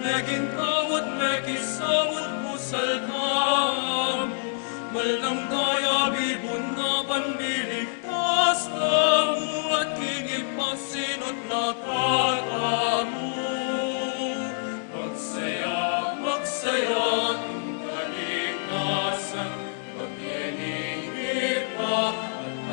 Meging kawat megisawat pusal kamu, malang daya bibun na panliligtas kamu, at kingipasinot na katamu. Magsaya, magsaya, ang kaligtasan, pagyanig pa,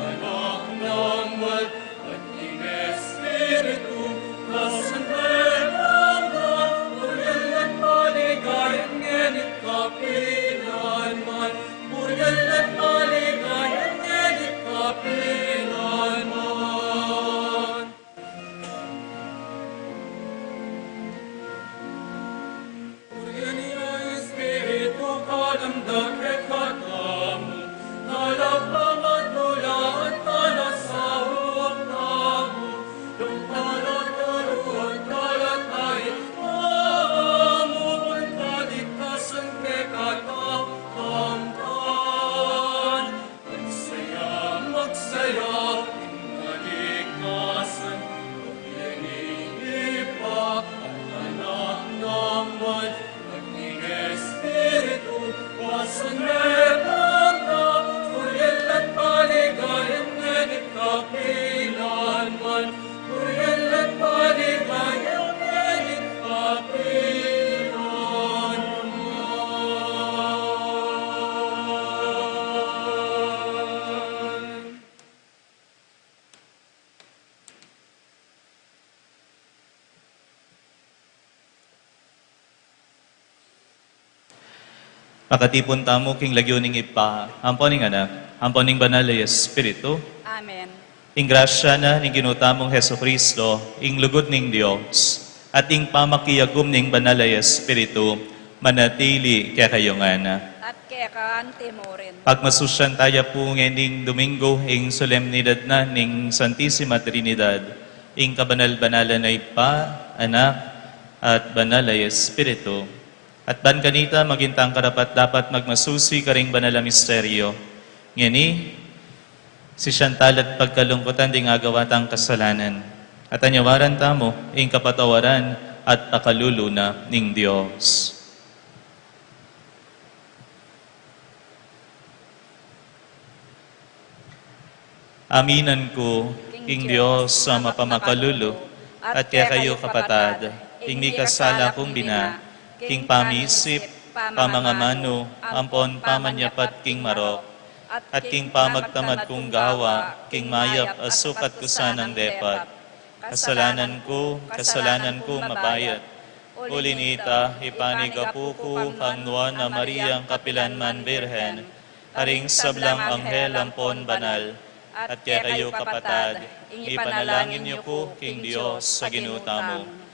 at anak ng wal, at ing Espiritu, kasandalan na, puriel at paligayan, ngenit kapilanman, puriel at paligayan, ngenit kapilanman. Puriel Espiritu, kalamdag et katamu, kalapang at mula at kalasawag tamu, lumpalat karuat kalatayit tamu, at kaligtasan ke katakamtan. Magsaya, magsaya, ang kaligtasan, pag-iinip pa, at anak ng wal, at ing Espiritu, kasandalan na, puriel at paligayan, ngenit kapilanman, puriel at paligayan, ngenit kapilanman. Pakatipon tamo king lagyoning ipa, amponing anak, amponing banal na Espiritu, Amen. ing grasya na ning ginutamong Heso Kristo, ing lugod ning Dios, at ing pamakiyagum ning banal na Espiritu, manatili kaya kayo nga na. At kekan timorin. Pagmasusyan tayo po ngayon Domingo, ing solemnidad na ning Santissima Trinidad, ing kabanal-banalan na ipa, anak, at banal na Espiritu. At ban kanita magintang karapat dapat magmasusi karing banal na misteryo. Ngani, si Chantal at pagkalungkutan di nga gawatang kasalanan. At anyawaran tamo, ing kapatawaran at pakaluluna ning Diyos. Aminan ko, king Diyos sa mapamakalulo, at kaya kayo kapatad, ing di kasala kong bina, king pamisip, pamangamano, ampon pamanyapat king marok, at king pamagtamad kong gawa, king mayap asukat ko sanang depat. Kasalanan ko mabayat. Ulinita, ipanigapuko, ang nuwan na Mariang Kapilanman Birhen, haring sablang anghel ampon banal, at kaya kayo kapatad, ipanalangin niyo ko, king Diyos, sa ginutamo.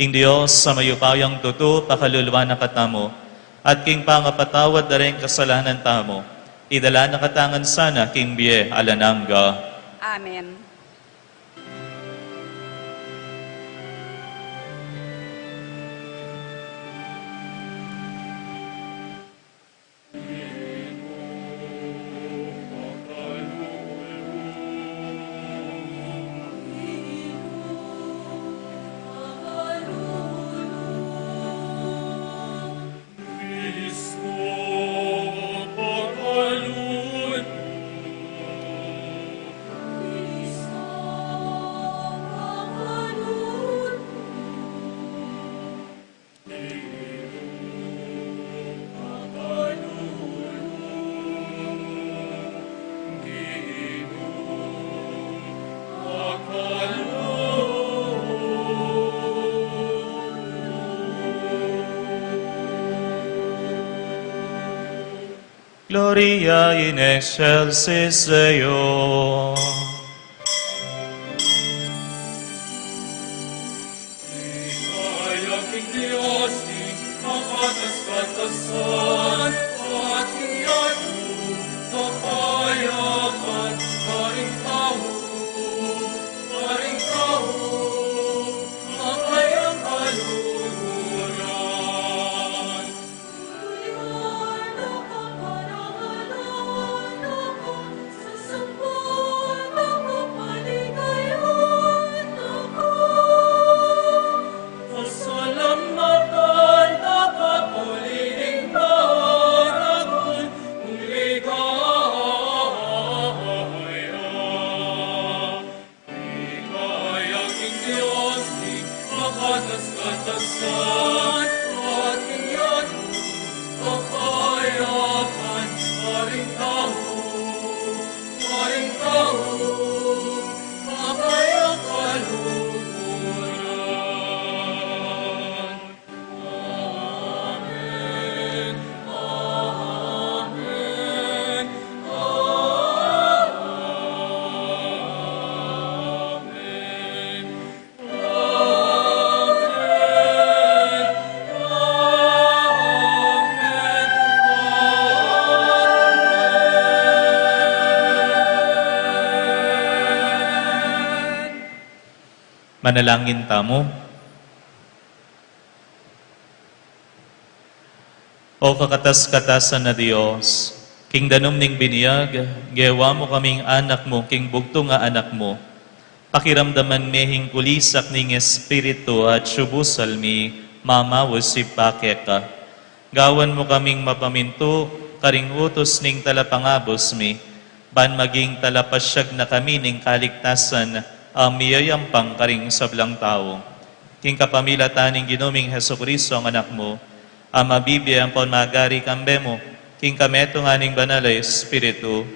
Ing Diyos sa mayupayang tuto, pakaluluwa na katamo, at king pangapatawad na rin kasalanan tamo, idala na katangan sana, king Bie Alananga. Amen. Cristo, pagkalun. Gloria in excelsis Deo. Kaya king Diyos, king makatas-katasan, at hiyatu, kapayakan, karing tao, makayang kaluluran. Sa sampung Manalangin tamo. O kakatas-katasan na Dios, king danom ning biniyag, gewa mo kaming anak mo, king bugto nga anak mo. Pakiramdaman mehing kulisak ning espiritu at subusal mi, mamawos si pakeka. Gawan mo kaming mapaminto, karing utos ning talapangabos mi, ban maging talapasyag na kami ning kaligtasan, ang miyayampang karing sablang tao. King kapamilatan ning ginoming Hesukristo ang anak mo, ang mabibiyang pamagari kambe mo, king kameto nga ning banalay Espiritu,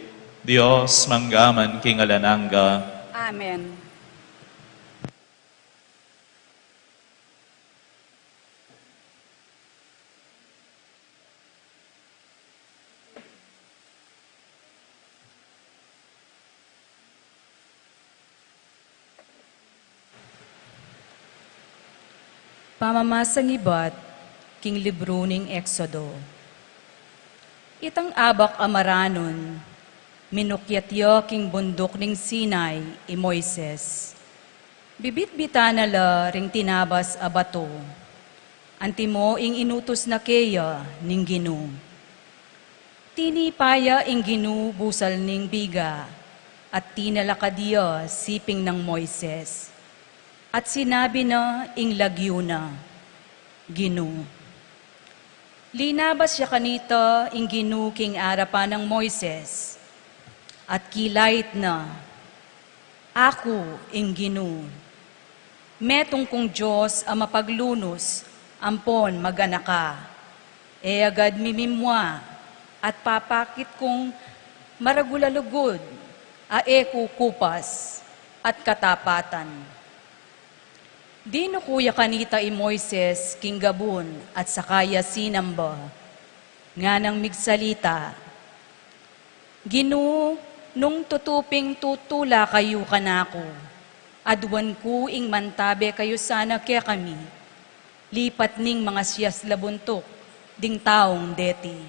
Dios manggaman king alanangga. Amen. Pamamasang ibat, king libro ning Exodo. Itang abak amaranon, minukyatyo king bundok ning Sinai, i Moises. Bibit-bita na la ring tinabas a bato. Antimo ing inutos na keya ning Ginu. Tinipaya ing Ginu busal ning biga, at tinalakadiya siping ng Moises. At sinabi na ing lagyo na, Ginu. Linabas siya kanita ing Ginu king arapan ng Moises. At kilait na, ako ing Ginu. Metong kong Diyos ang mapaglunos, ampon maganaka. E agad mimimwa, at papakit kong maragulalugod, aeko kupas, at katapatan. Dino kuya kanita i Moises, king Gabon, at sakaya sinamba, nga nang migsalita. Ginu, nung tutuping tutula kayo kanako, adwan ko ing mantabe kayo sana kaya kami, lipat ning mga siyas labuntok, ding taong deti.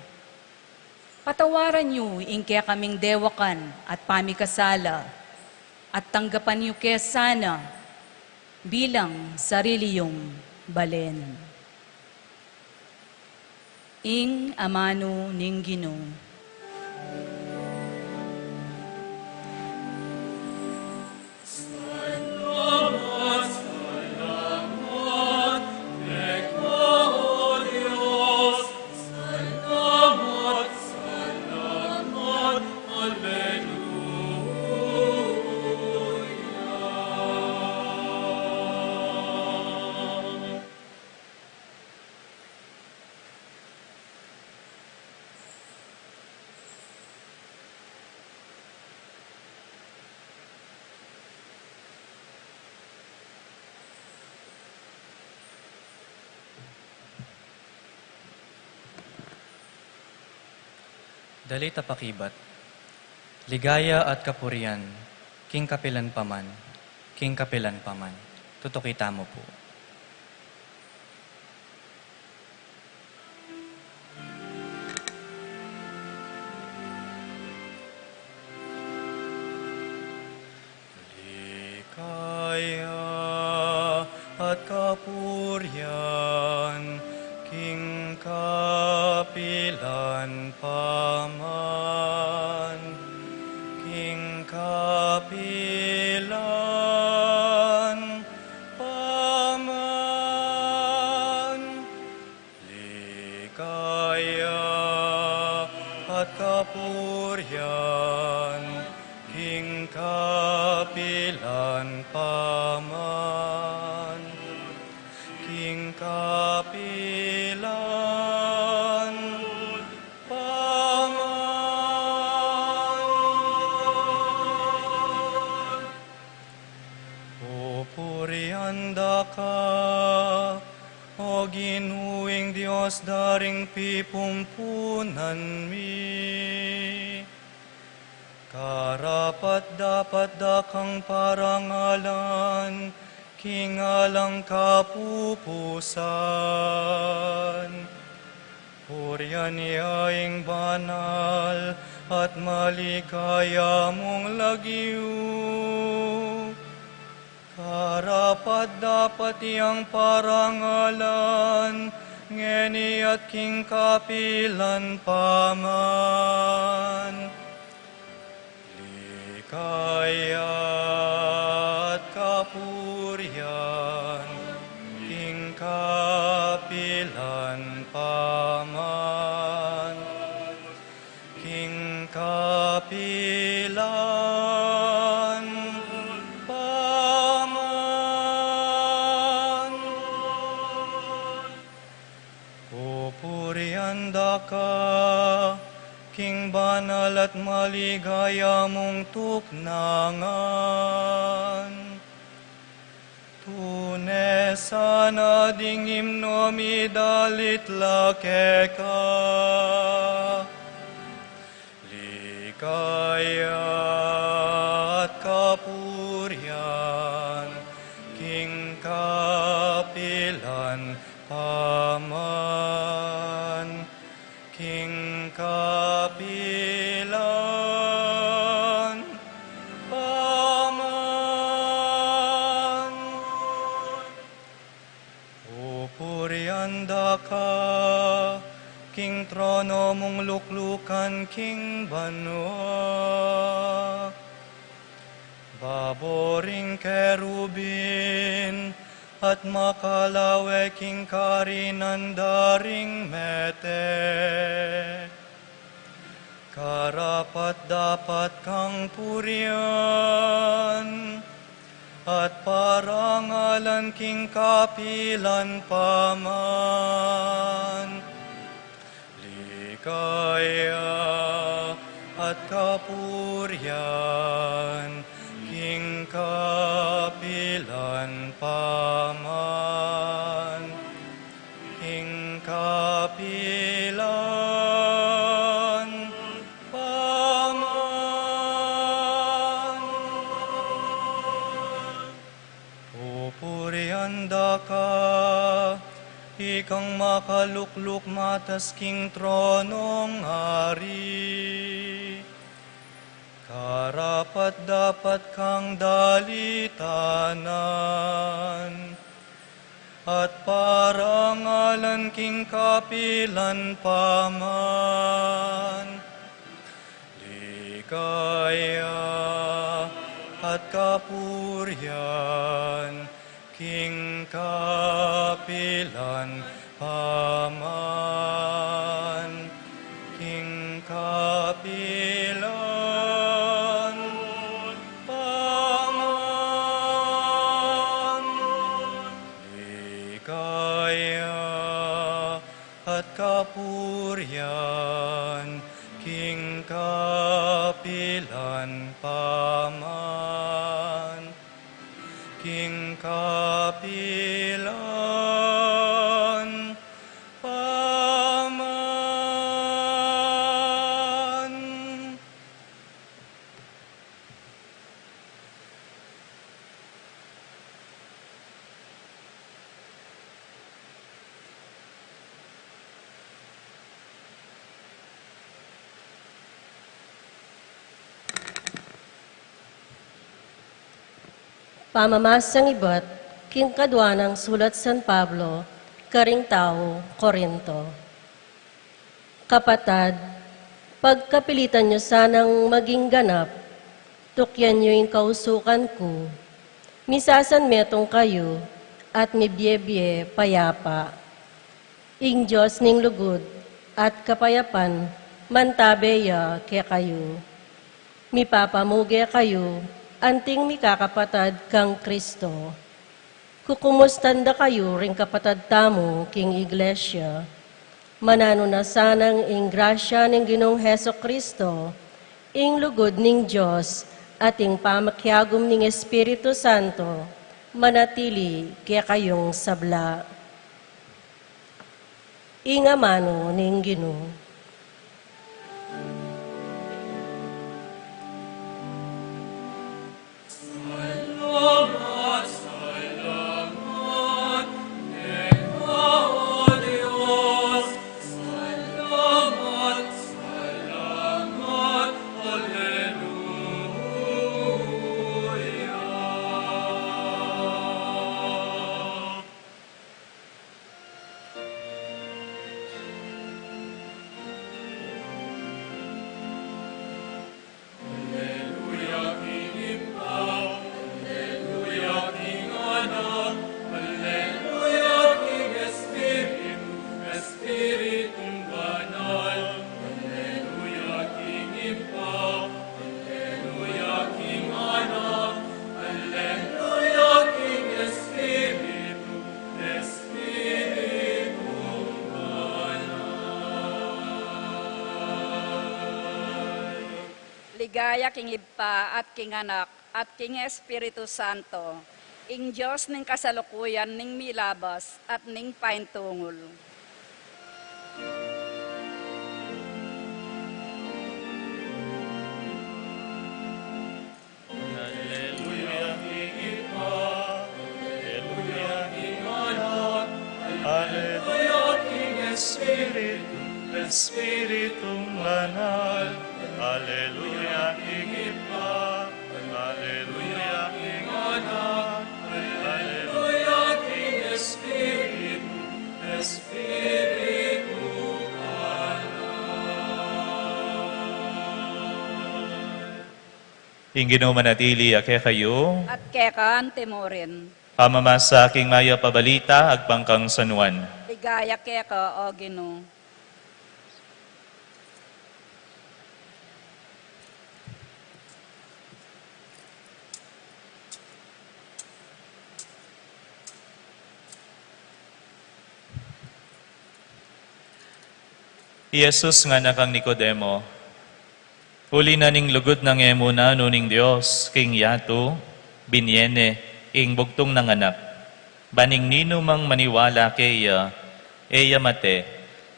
Patawaran niyo ing kaya kaming dewakan at pamikasala, at tanggapan niyo kaya sana, bilang sarili yung balen. Ing amano ning Ginu. Salamat, salamat, Ikaw, O Diyos. Salamat, salamat, Hallelujah. Dali tapakibat, ligaya at kapurian, king kapilan paman, king kapilan paman, tutukita mo po. Ligaya at kapurian, king kapilan paman, king kapilan paman. Ligaya at kapurian, king kapilan paman, king kapilan paman. Pupurianda ka, o ginuing Diyos daring pipumpunan mi. Karapat dapat dakang parangalan, kingalang kapupusan. Purian niyaing banal at maligaya mong lagyo. Karapat dapat iyang parangalan, ngeni at king kapilan paman. Likaya at kapurian, king kapilan paman. King kapilan paman. Pupurian ka, king banal at maligaya mong tuknangan. Tunesa na ding himno midalit lakeka. Ligaya at kapurian, king kapilan paman. King kapilan paman. Pupurian ka, king trono mong luklukan, king banwa. Baboring kerubin at makalawe, king karinan daring mete. Karapat dapat kang purian, at parangalan king kapilan paman. Ligaya at kapurian, king kapilan paman. King kapilan paman. Pupurian ka, ikang makalukluk matas king tronong ari. Karapat dapat kang dalitanan, at parangalan king kapilan paman. Ligaya at kapurian, king kapilan paman. King kapilan paman. Ligaya at kapurian, king kapilan paman. King kapilan paman. Pamamasang iba't king kadwa ng sulat San Pablo, karing tao, Korinto. Kapatad, pagkapilitan nyo sanang maging ganap, tukyan nyo yung kausukan ko, misasan metong kayo, at mibyebye payapa. Ing Diyos ning lugod, at kapayapan, mantabeya kaya kayo. Mipapamuge kayo, anting mikakapatad kang Kristo. Kukumustanda kayo ring kapatad tamo king iglesia. Manano na sanang ing grasya ning Ginoong Heso Kristo, ing lugod ning Diyos, at ing pamakyagom ning Espiritu Santo, manatili kaya kayong sabla. Ing amano ning Ginoo. Salamat, salamat, Ikaw, O Diyos. Salamat, salamat, Alleluia. Ligaya king Ipa at king Anak at king Espiritu Santo. Ing Diyos ning kasalukuyan ning milabas at ning paintungol. Hallelujah, King Ipa. Hallelujah, King Anak. Hallelujah, King Espiritu, Espiritong Banal. Hallelujah, King Ipa. Hallelujah, King Anak. Hallelujah, King Espiritu, Espiritu Ingino manatili ake kayo, At kekaan timorin. pamamasa aking maya pabalita, agpangkang sanuan. Ligaya keka o Ginoo. Jesus nga nakang Nicodemo, huli na ning lugod ng emuna nuning Dios, king yato, binyene, ing bugtong ng anak. Baning nino mang maniwala kaya, eya mate,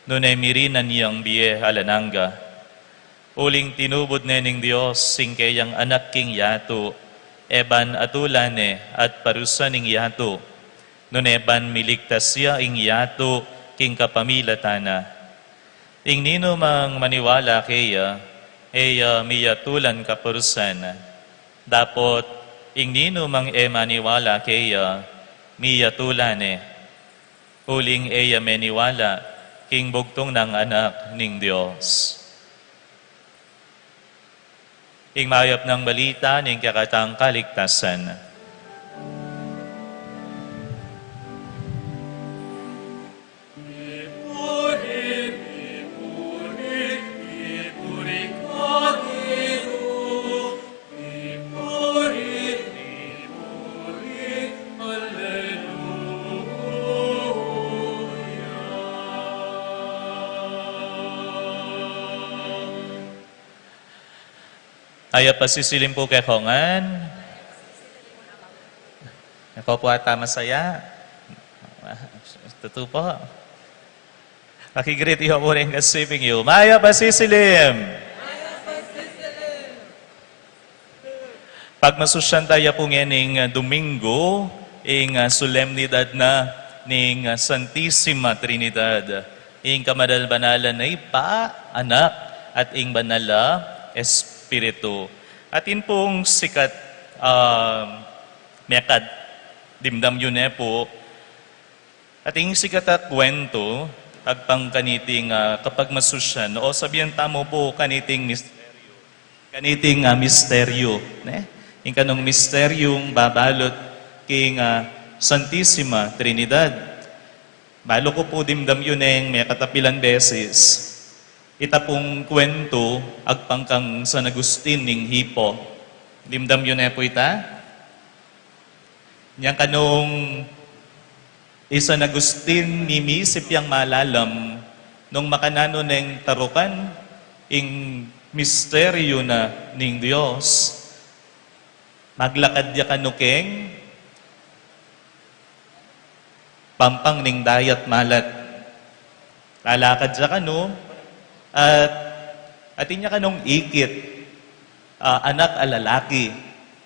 nunay mirinan niyang biye alananga. Uling tinubod nening Dios, sing kayang anak king yato, eban atulane at parusa ning yato. Nuneban miligtas siya ing yato, king kapamilatana. Ing nino mang maniwala kaya, miyatulan kapurusan. Dapot, ing nino mang maniwala kaya, miyatulane. Huling meniwala, king bugtong ng anak ning Diyos. Ing mayap ng balita ning kakatang kaligtasan. Aya pasisilim po kay Hongan. Ako po ata masaya. Totoo po. Pakigreet iyo po rin kasiping iyo. Maya pasisilim! Pagmasusyan tayo po ngayon Domingo, ing solemnidad na ning Santissima Trinidad. Ing kamadalbanalan na Ipa, Anak, at ing banala, Espiritu. At in pong sikat mekad, dimdam yun po. At ing sikat at kwento, agpang kaniting kapag masusyan, o sabihan tamo po kaniting misteryo. Kaniting misteryo. Ing kanong misteryong babalot king Santissima Trinidad. Balo ko po dimdam yun may katapilan beses. Ita pong kwento, agpangkang San Agustin ning hipo. Dimdam yun po ita? Yang kanong San Agustin, mimisip yang malalam, nung makanano ng tarukan, ing misteryo na ning Diyos. Maglakad ya kanukeng, pampang ning dayat malat. Lalakad siya kano, at inya kanong ikit, anak alalaki,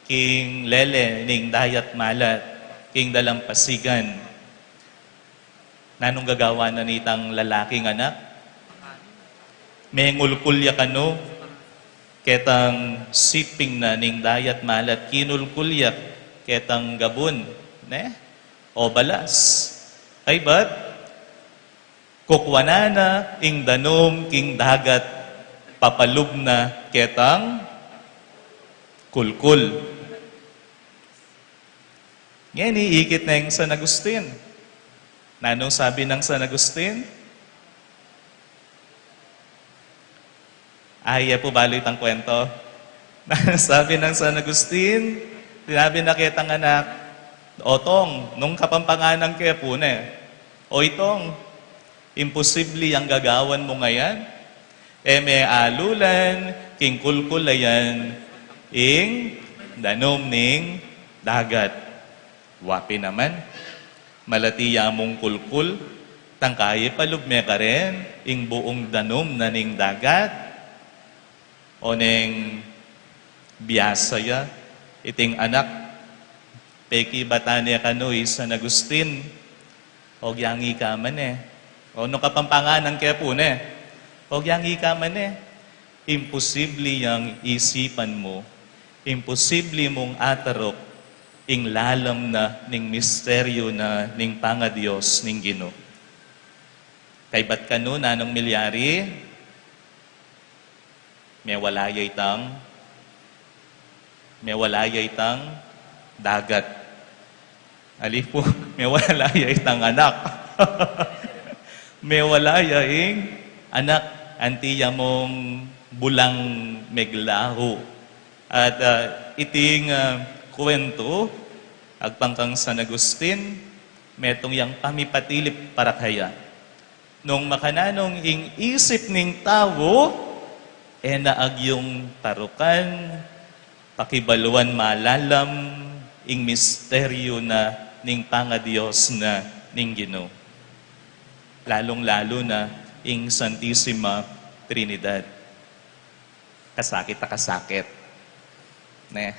king lele ning dayat malat, king dalampasigan. Nanong gagawa na nitang lalaking anak? Mengulkulya kano, ketang siping na ning dayat malat, kinulkulya, ketang gabon, o balas. Ay ba't? Kukwanana ing danom king dagat papalub na ketang kulkul. Ngayon iikit na yung San Agustin. Nanong sabi ng San Agustin? Ay, po baloy tang kwento. Sabi ng San Agustin, sinabi na ketang anak, otong, nung kapampanganang kaya po na o itong, imposible ang gagawan mo ngayon. Eme alulan, king kulkulayan, ing danom ning dagat. Wapi naman, malatiya mong kulkul, tangkaye palubme ka rin, ing buong danom na ning dagat, o ning biyasaya, iting anak, peki batanya kanoy San Agustin, o gyangi ka man eh. O no kapampanganan kaya po ne, o gyangi ka man eh. Imposible yang isipan mo, imposible mong atarok, ing lalam na ning misteryo na ning pangadiyos ning Ginoo. Kay ba't kano nanong milyari, may walayay tang dagat. Ali po, may walayay tang anak. May walayay anak, antiya mong bulang meglaho. At iting kwento, agpangkang San Agustin, metong yang pamipatilip para kaya. Nung makananong ing isip ning tao, naag yung tarukan, pakibaluan malalam, ing misteryo na ning pangadiyos na ning Ginoo. Lalong-lalo na ing Santissima Trinidad. Kasakit na kasakit. Ne?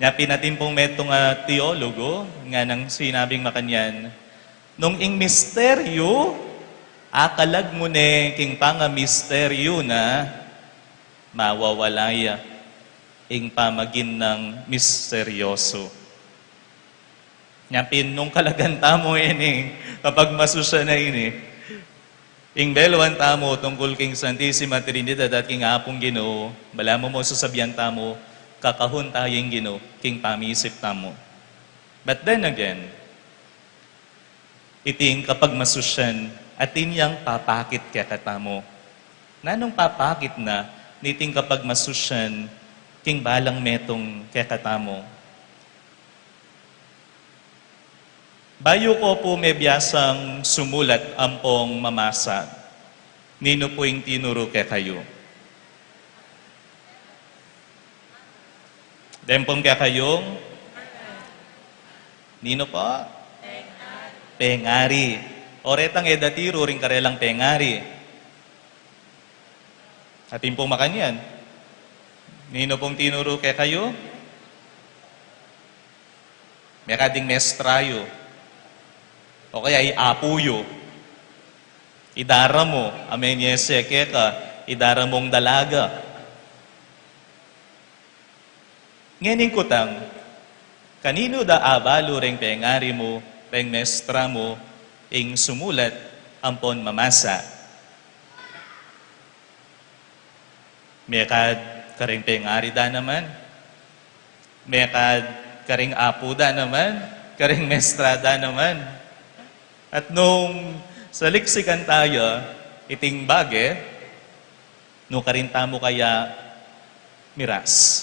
Yapin natin pong metong teologo, nga nang sinabing makanyan, nung ing misteryo, akalag mo ne king panga misteryo na mawawalaya ing pamagin ng misteryoso. Yapin nung kalaganta mo ini, kapag masusya na ini, ing beluan tamo tungkol king Santissima Trinidad at king Apong Ginoo, bala mo sasabihan tamo, kakahon tayong Ginoo, king pamisip tamo. But then again, iting kapag masusyan, atin yang papakit kaya katamo. Nanong papakit na, niting kapag masusyan, king balang metong kaya katamo. Bayo ko po may biyasang sumulat ampong mamasa. Nino po yung tinuro kaya kayo. Dempong kaya kayong? Nino po? Pengari. Oretang edatiro ring karelang pengari. Atin pong makanyan. Nino pong tinuro kaya kayo? May kading mestrayo. O kaya iapuyo. Idara mo, amenyese ka, idara mong dalaga. Ngayon kutang, kanino da abalo ring pengari mo, ring mestra mo, ing sumulat, ampon mamasa. Mekad karing pengari da naman. Mekad karing apu da naman. Karing mestra da naman. At nung sa liksikan tayo, iting bage, nung karinta mo kaya miras.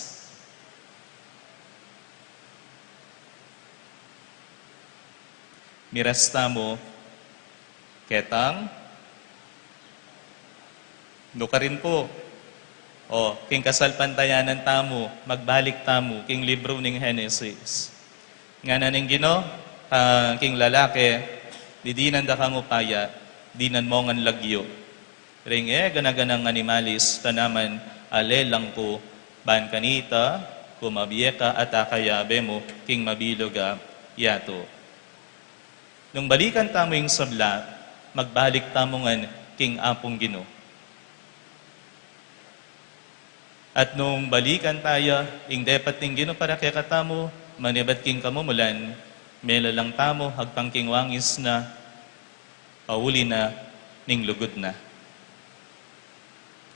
Miras tamo, ketang, no ka rin po. O, king kasal pantayanan tamo, magbalik tamo, king libro ning Genesis. Nga na ning Ginoo, king lalaki, didinan da kang upaya, dinan mo ngan lagyo. Ring ganaganang animalis, tanaman, alelang ko, ban kanita, kumabieka at akayabe mo, king mabiloga, yato. Nung balikan tamo yung sabla, magbalik tamo ngan king Apong Ginoo. At nung balikan tayo, ing dapat ting Ginoo para kaya katamo, manibat king kamumulan, mela lang tamo, hagpang king wangis na, pauli na, ning lugod na.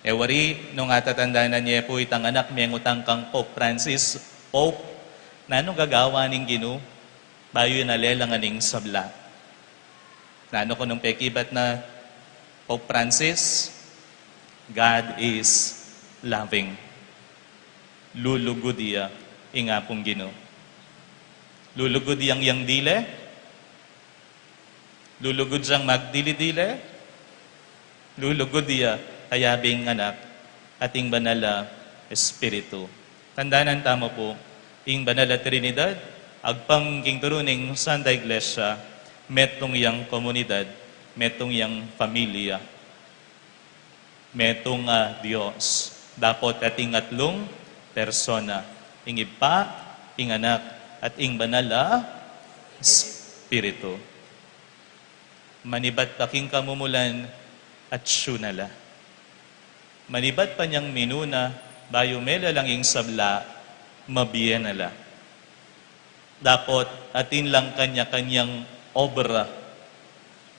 Ewari, nung atatandaan niya po itang anak, may ngutang kang Pope Francis, Pope, na anong gagawa ning Ginoo, bayo na lelang aning sabla. Na ano ko nung pekibat na Pope Francis, God is loving. Lulugod iya, inga pong Ginoo. Lulugod yang dile? Lulugod siyang magdili-dile? Lulugod iya, tayabing anak, ating banala Espiritu. Tandaanan tamo po, ing banala Trinidad, agpang king turuning Santa Iglesia, metong yang komunidad, metong yang pamilya, metong Diyos. Dapat ating atlong persona, ing Ipa, ing anak, at ing banala Espiritu. Manibat taking kamumulan at syunala. Manibat pa niyang minuna, bayo mela lang ing sabla, mabiyanala. Dapat atin lang kanya-kanyang obra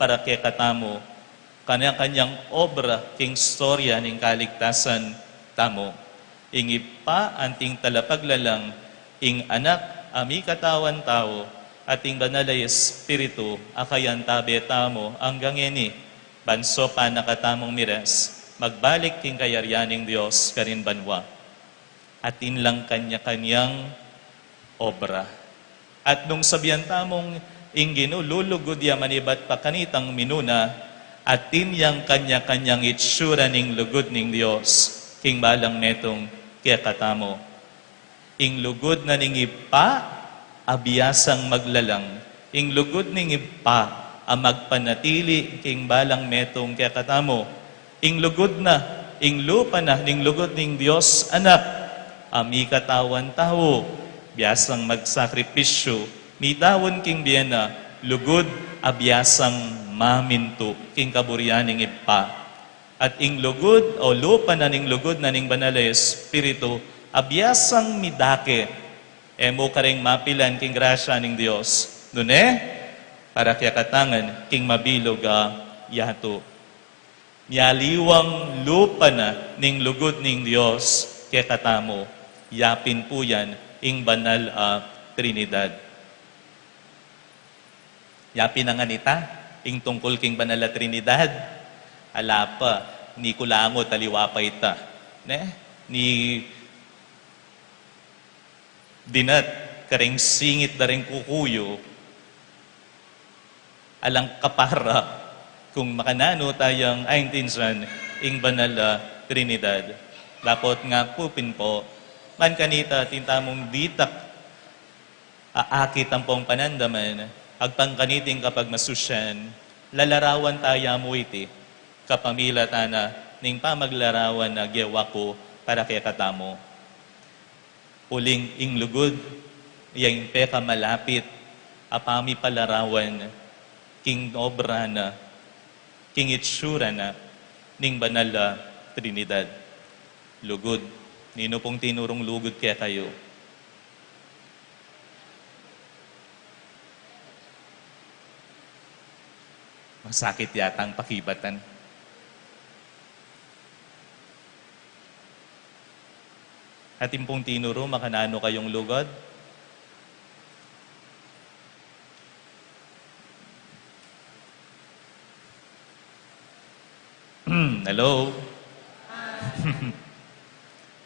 para kay katamo, kanya-kanyang obra king storya ning kaligtasan tamo. Ing Ipa anting talapaglalang, ing anak ami katawan tao, ating banalay Espiritu, akayan tabi tamo, hanggang ini, banso pa nakatamong miras, magbalik king kayaryaning Diyos karin banwa. Atin lang kanya-kanyang obra. At nung sabihan tamong ingino, lulugod ya manibat pa kanitang minuna, atin yang kanya-kanyang itsura ning lugod ning Diyos, king balang netong kaya katamo. Ing lugod na ning Ipa, abiyasang maglalang. Ing lugod ning Ipa, magpanatili king balang metong kaya katamo. Ing lugod na, ing lupa na, ning lugod ning Diyos anak, ami katawan tao, biyasang magsakripisyo, mitawon king biyana, lugod abiyasang maminto, king kaburyaning Ipa. At ing lugod, o lupa na ning lugod na ning banalay Espiritu, abiyasang midake, emo karing mapilan king grasya ning Diyos. Nune, para kaya katangan, king mabilog yato. Mialiwang lupa na ning lugod ning Diyos, kaya katamo, yapin po yan, ing banal Trinidad. Yapin ang anita, ing tungkol king banal Trinidad, alapa, ni kulango taliwa pa ita. Ni dinat, karing singit na rin kukuyo, alang kapara, kung makanano tayang aintinsan, ing banal Trinidad. Dapat nga kupin po, man kanita tintamong ditak, aakit ang pong panandaman, agpang kaniting kapag masusyan, lalarawan taya mo iti, kapamila tana, ning pamaglarawan na gewa ko para kaya katamo. Uling ing lugod, yang peka malapit, apami palarawan, king obra na, king itsura na, ning banal Trinidad. Lugod, nino pong tinurong lugod kaya kayo. Masakit yata ang pakibatan. Atin pong tinuro, makanano kayong lugod? Hello?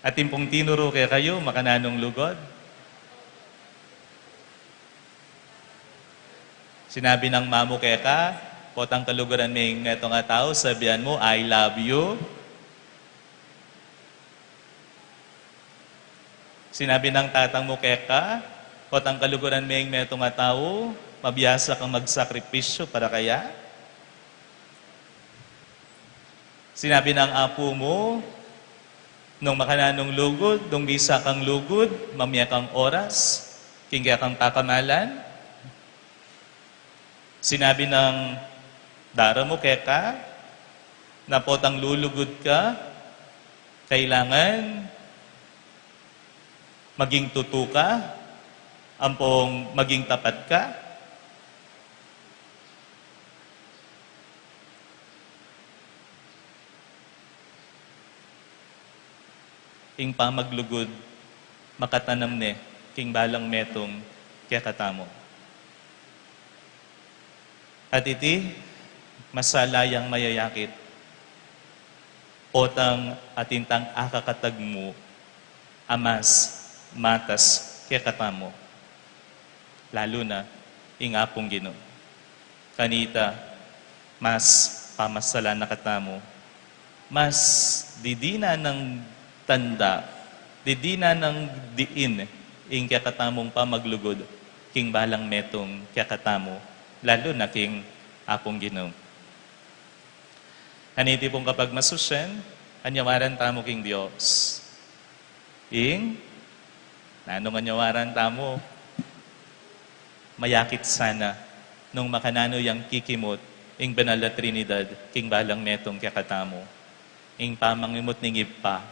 Atin pong tinuro kaya kayo, makananong lugod? Sinabi ng mamo kaya ka, potang kaluguran may nga nga tao, sabihan mo, I love you. Sinabi ng tatang mo kaya ka, potang kaluguran may nga nga tao, mabiyasa kang magsakripisyo para kaya. Sinabi ng apo mo, nung makananong lugod, nung bisa kang lugod, mamaya kang oras, kingga kang pakamalan. Sinabi ng dara mo kaya ka, na potang lulugod ka, kailangan maging tutu ka, ampong maging tapat ka. King pamaglugod, makatanam ne, king balang metong kaya katamo. At iti, masalayang mayayakit, potang atintang akakatag mo, amas, matas, kaya katamo. Lalo na, ingapong Ginoo. Kanita, mas pamasala na katamo, mas didina ng tanda, didina ng diin, ing kakatamong pamaglugod, king balang metong kakatamo, lalo na king apong Ginoo. Haniti pong kapag masusyan, anyawaran tamo king Dios. Ing, nanong anyawaran tamo, mayakit sana, nung makanano yang kikimot, ing banal na Trinidad, king balang metong kakatamo, ing pamangimot ning ipa,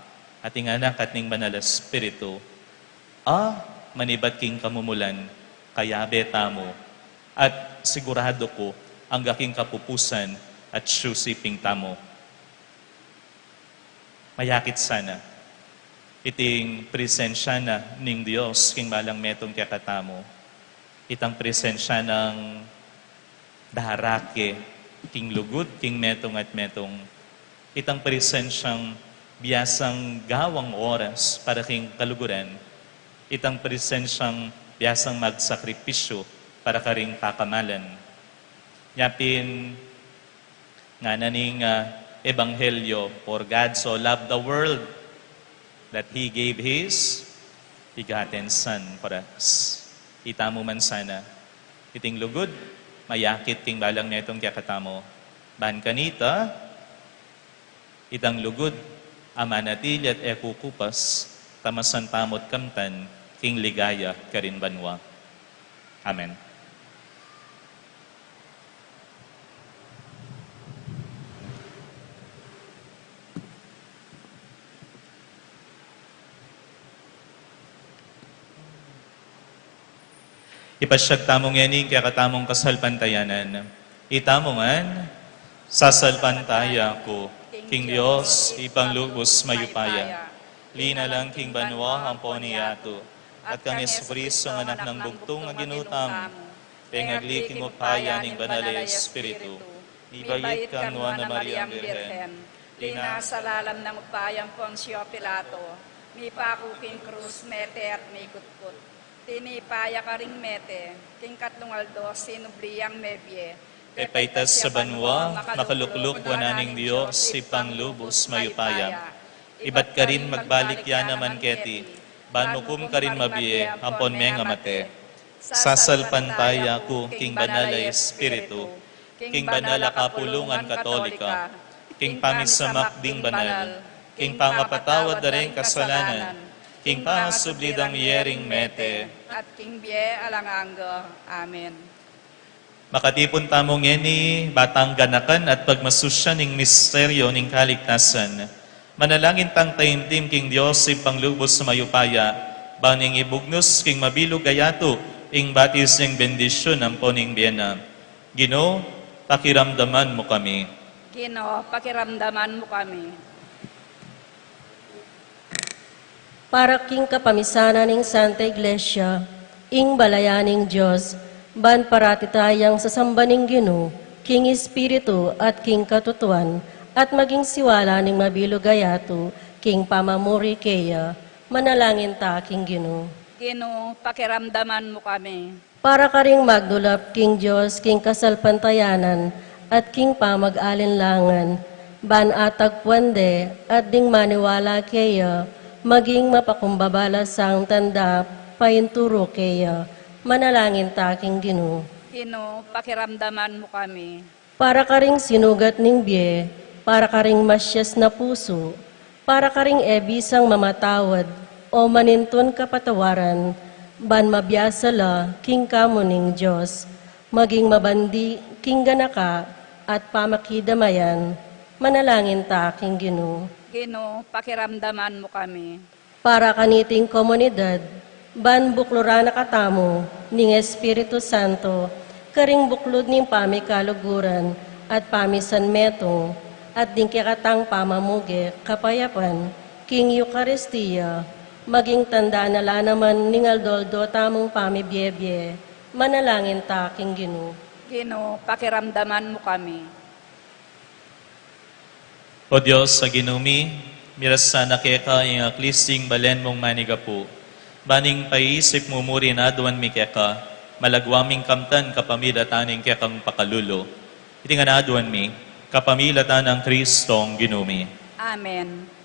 at ing anak at ning banal na Espiritu, manibat king kamumulan, kaya betamo, at sigurado ko, ang gaking kapupusan at syusiping tamo. Mayakit sana, iting presensya na ning Diyos, king balang metong kakatamo, itang presensya ng daharake, king lugod, king metong at metong, itang presensyang biyasang gawang oras para king kaluguran, itang presensyang biyasang magsakripisyo para karing kakamalan. Yapin nga naning ebanghelyo, for God so loved the world that He gave His begotten Son for us. Itamo man sana, iting lugod, mayakit king balang na itong kakatamo. Ban kanita, itang lugod, amanatili at ekukupas, tamasan tamot kamtan, king ligaya karin banwa. Amen. Ipasyag tamong yaning kaya katamong kasalpantayanan. Itamongan, sasalpantaya ko, King Diyos, ipanglubos mayupaya. Lina lang King Banwa ang poniato, at kang Espiriso ng anak ng bugtong ang ginutam, pengagliking upaya ning banal na Espiritu. Ibayit kang Nuwa na Maria ang Birhen, Lina sa lalam ng upayang Poncio Pilato, may pakuking krus, mete at may kutput. Tinipaya ka ring mete, king katlungaldo, sinubliyang mebye. Epaitas sa banwa, makalukluk wananing Diyos, si panglubos mayupaya. Ibat ka rin magbalik yan naman keti, banukum ka rin mabiye, ampon menga mate. Sasalpantaya ko, king banal na Espiritu, king banal na kapulungan katolika, king pamisamak ding banal, king pangapatawad na rin kasalanan, king pangasublidang yering mete, at king bie alanganggo. Amen. Makatipon tamong yeni, batang ganakan at pagmasusya ning misteryo ning kaligtasan. Manalangin tang taimtim king Diyos, ing panglubos sa mayupaya, baning ibugnos king mabilog gayato, ing batis ning bendisyon ang poning biyena. Ginoo, pakiramdaman mo kami. Ginoo, pakiramdaman mo kami. Para king kapamisana ning Santa Iglesia, ing balayaning Diyos, ban parati tayang sasamba ning Ginoo, king Espiritu at king katutuan, at maging siwala ning mabilog gayato, king pamamuri keya, manalangin ta king Ginoo. Ginoo, pakiramdaman mo kami. Para ka ring magdulap, king Diyos, king kasalpantayanan, at king pamag-alinlangan, ban atagpuande, at ding maniwala keya, maging mapakumbabala sang tanda, painturo keya, manalangin ta king Ginoo. Ginoo, pakiramdaman mo kami. Para ka ring sinugat ning bie, para ka ring masyas na puso, para ka ring ebisang mamatawad, o maninton kapatawaran, ban mabiyasa la, king kamo ning Diyos, maging mabandi, king ganaka, at pamakidamayan, manalangin ta king Ginoo. Ginoo, pakiramdaman mo kami. Para kaniting komunidad, ban buklura na katamo, ning Espiritu Santo, karing buklod ning pamikaluguran, at pamisan metong, at ding kikatang pamamuge, kapayapan, king Eucharistia, maging tanda na la naman ning aldoldo tamong pamibyebye, manalangin ta king Ginoo. Ginoo, pakiramdaman mo kami. O Diyos, sa ginumi, miras sana keka ing aklisting balen mong manigapu. Baning paisip mumuri na duwan mi keka, malagwaming kamtan kapamilataning kekang pakalulo. Iti nga na duwan mi, kapamilatan ng Kristong ginumi. Amen.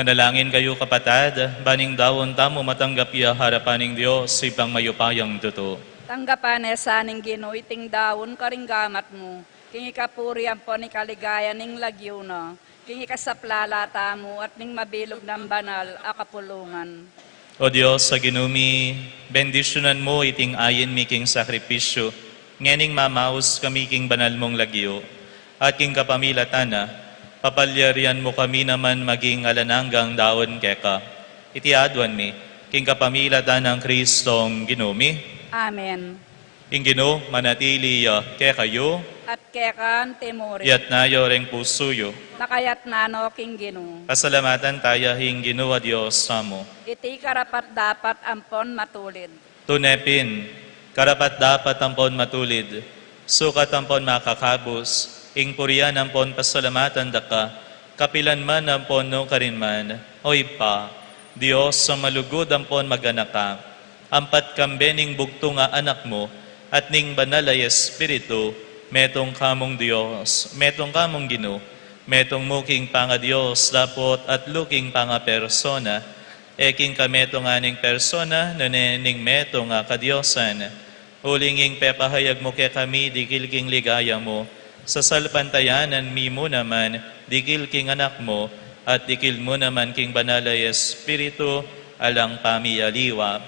Manalangin kayo kapatad, baning dawon tamo matanggap iya harapaning Diyos, ipang mayupayang tuto. Tanggapan sa ning Ginoo iting dawon karinggamat mo. Kingi kapurian po ni kaligaya ning lagyo na. Kingi kasaplalata mo at ning mabilog ng banal akapulungan. O Diyos, sa ginumi, bendisyonan mo iting ayin miking sakripisyo, ngening mamaus kami king banal mong lagyo, at king kapamilatana, Papalyarian mo kami naman maging alananggang daon keka. Itiadwan mi, king kapamilatan ng Kristong ginumi. Amen. Ing Gino, manatili ke kayo, At kekan temore. yat nayo reng pusuyo. Nakayat nano king Ginoo. Pasalamatan tayo hing Gino a Diyos samo. Iti karapat dapat ampon matulid. Tunepin, karapat dapat ampon matulid, sukat ampon makakabos, ing purian ampon pasalamatan daka, kapilan man ampon no karinman, oy pa, Diyos sa malugod ampon maganaka, ampat kambening bugto nga anak mo, at ning banalay Espiritu, metong kamong Diyos, metong kamong Gino, metong muking panga Diyos, dapot at luking panga persona, eking kametong aning persona, nanening metong kadiosan, ulinging pepahayag mo ke kami, dikil king ligaya mo, sa salpantayanan mi mo naman, dikil king anak mo, at dikil mo naman king banalay Espiritu, alang pamiyaliwa,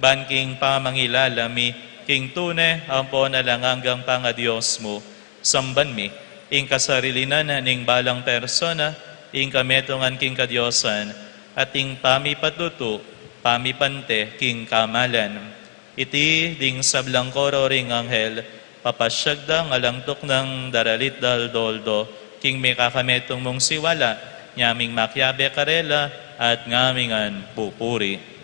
ban king pamangilalami, king tune, ampon alanganggang panga Diyos mo, samban mi, ing kasarilinan ning balang persona, ing kametongan king kadiosan, at ing pamipatuto, pamipante, king kamalan. Iti ding sablang koro ring anghel, papasyagda ngalangtok ng daralit dal doldo, king may kakametong mong siwala, nyaming makyabe karela, at ngamingan pupuri.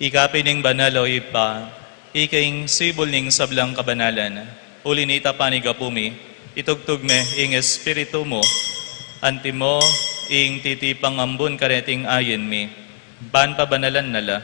Ikapining banalo ipa, ikaing sibol ning sablang kabanalan, ulinita panigapumi, itugtog me ing espiritu mo, antimo ing titipang ambon kareting ayin mi, ban pabanalan nala,